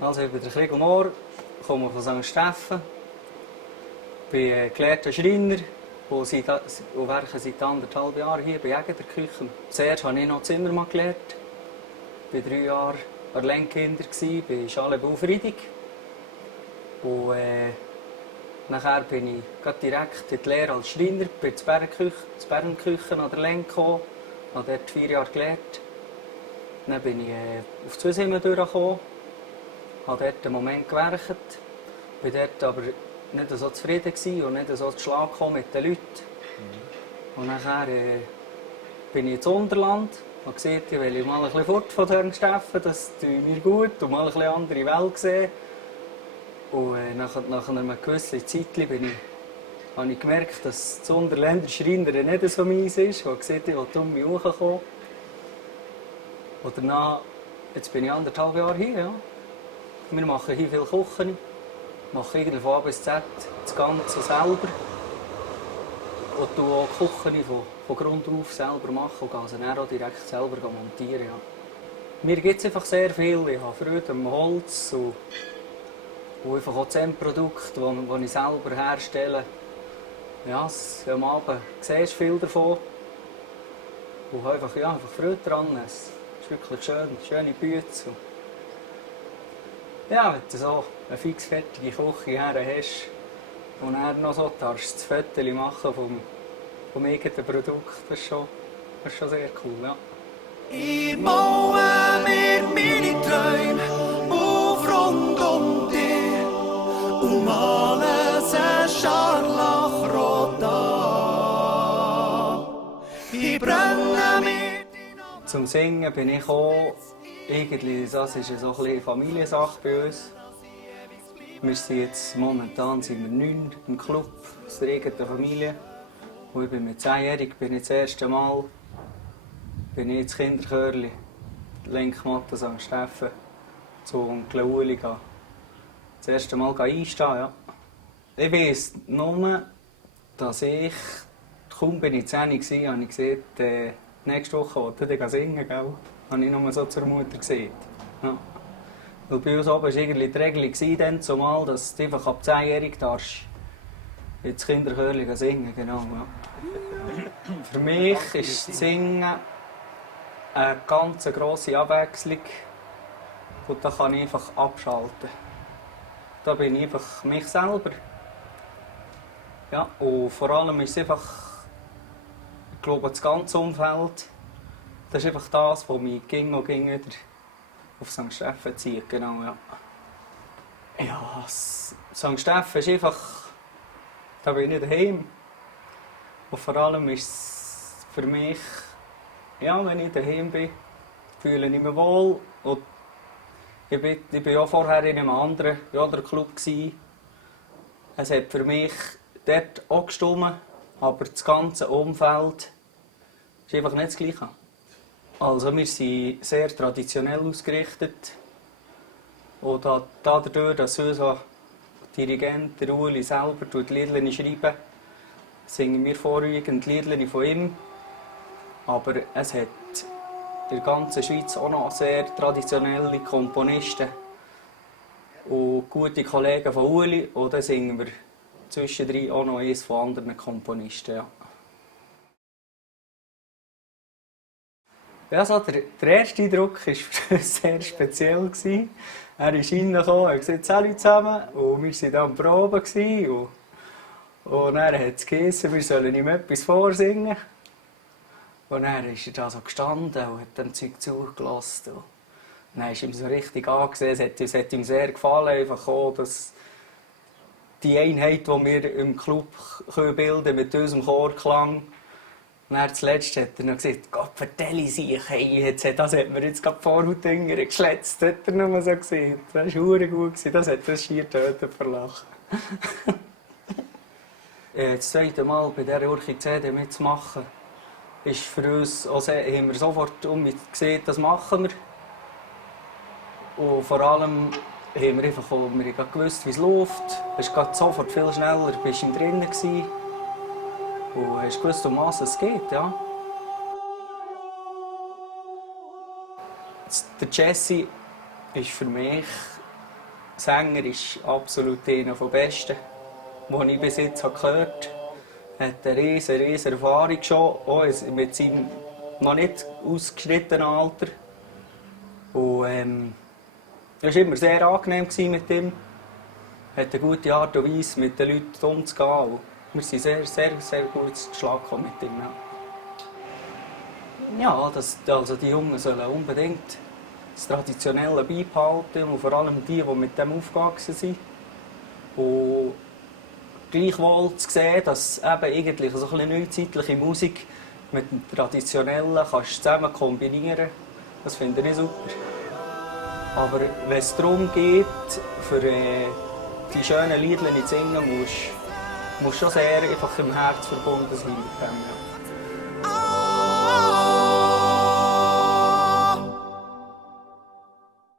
Also ich bin der Kriegel Mohr, komme von St. Steffen, bin gelehrter Schreiner und werke seit 1,5 Jahren hier bei Jägerküche. Zuerst habe ich noch Zimmermann gelernt, war 3 Jahre an Lenkkinder bei Schale Baufriedig. Und nachher bin ich direkt in die Lehre als Schreiner bei der Bernküche an der Lenk gekommen, habe dort 4 Jahre gelernt. Dann bin ich auf Zweisimmen durchgekommen, habe dort einen Moment gewerkt, war dort aber nicht so zufrieden und nicht so zu Schlag mit den Leuten. Und nachher bin ich ins Unterland und gesagt, ich will mal ein bisschen fort von St. Steffen, das tut mir gut und mal ein bisschen andere Welt sehen. Und nach einer gewissen Zeit habe ich gemerkt, dass das Unterländer Schreiner nicht so meins ist. Ich habe gesagt, ich will um mich hochkommen. Und danach, jetzt bin ich 1,5 Jahre hier. Ja. Wir machen hier viel Kochen. Ich mache eigentlich von A bis Z das Ganze selber. Und tue auch die Küche von Grund auf selber machen und gehe sie dann auch direkt selber montieren. Ja. Mir gibt es einfach sehr viel. Ich habe Freude am Holz und einfach auch das Endprodukt, das ich selber herstelle. Ja, am Abend siehst du viel davon. Und einfach Freude daran. Es ist wirklich schön, schöne Bütze. Ja, wenn du so eine fixfertige Küche her hast und dann noch so darfst du das Foto machen vom eigenen Produkt, das ist schon sehr cool. Ja. Ich baue mir meine Träume auf rund um dich und male sie scharlachrot an. Ich brenne mir. Zum Singen bin ich auch, eigentlich, das ist so eine Familiensache bei uns. Wir sind jetzt momentan 9 im Club aus der eigenen Familie. Und ich bin mit 10-jährig das erste Mal ins Kinderchörli, Lenkmatte St. Steffen, zu Onkel Uli gehen. Das erste Mal einstehen, ja. Ich weiss nur, dass ich, kaum bin ich 10 habe ich gesagt, nächste Woche wollte ich singen, gell? Habe ich nur so zur Mutter gesagt. Ja. Weil bei uns oben war irgendwie die Regel, zumal, dass du einfach ab 10-jährig ins Kinderchörli singen. Genau, ja. Für mich ist das Singen eine ganz grosse Abwechslung und da kann ich einfach abschalten. Da bin ich einfach mich selber. Ja, und vor allem ist es einfach, ich glaube, das ganze Umfeld, das ist einfach das, was mich ging wieder auf St. Steffen zieht. Genau, ja. Ja, St. Steffen ist einfach, da bin ich daheim. Und vor allem ist es für mich, ja, wenn ich daheim bin, fühle ich mich wohl. Und ich war ja vorher in einem anderen Club. Es hat für mich dort auch gestimmt, aber das ganze Umfeld ist einfach nicht das Gleiche. Also wir sind sehr traditionell ausgerichtet. Und dadurch, dass unser Dirigent, der Uli, selber die Lieder schreibt, singen wir vorwiegend Lieder von ihm. Aber es hat in der ganzen Schweiz auch noch sehr traditionelle Komponisten und gute Kollegen von Uli. Und dann singen wir zwischendrin auch noch eines von anderen Komponisten. Ja. Ja, so der erste Eindruck war für uns sehr speziell. Er ist reingekommen und hat gesagt, «Salut zusammen!» Und wir waren da am Proben. Und dann hat es geheißen, wir sollen ihm etwas vorsingen. Und dann ist er da so gestanden und hat dem Zeug zugelassen. Und dann ist ihm so richtig angesehen, es hat ihm sehr gefallen, einfach auch, dass die Einheit, die wir im Club bilden können, mit unserem Chorklang. Und dann zuletzt hat er noch gesagt, «Gott, vertelle sich, hey, das hat mir jetzt gerade Vorhautdinger geschletzt», hat er nur so gesagt. Das war verdammt gut, das hat das schier töten verlachen. Das zweite Mal bei dieser Urchi-CD mitzumachen, ist für uns, also haben wir sofort gesehen, das machen wir. Und vor allem haben wir einfach auch, wir haben gewusst, wie es läuft. Es ist sofort viel schneller, du warst drinnen gewesen. Und hast gewusst, um was es geht, ja. Der Jesse ist für mich Sänger ist absolut einer der besten, den ich bis jetzt gehört habe. Er hat eine riesen Erfahrung schon, auch mit seinem noch nicht ausgeschnittenen Alter. Und es war immer sehr angenehm mit ihm. Er hat eine gute Art und Weise, mit den Leuten umzugehen. Und wir sind sehr gut zu Schlag gekommen mit ihm. Ja, also die Jungen sollen unbedingt das Traditionelle beibehalten und vor allem die mit dem aufgewachsen sind. Und gleichwohl zu sehen, dass eben eigentlich so eine neuzeitliche Musik mit dem Traditionellen kannst zusammen kombinieren, das finde ich super. Aber wenn es darum geht, für die schönen Lieder zu singen, musst du schon sehr einfach im Herz verbunden sein mit dem. Ja.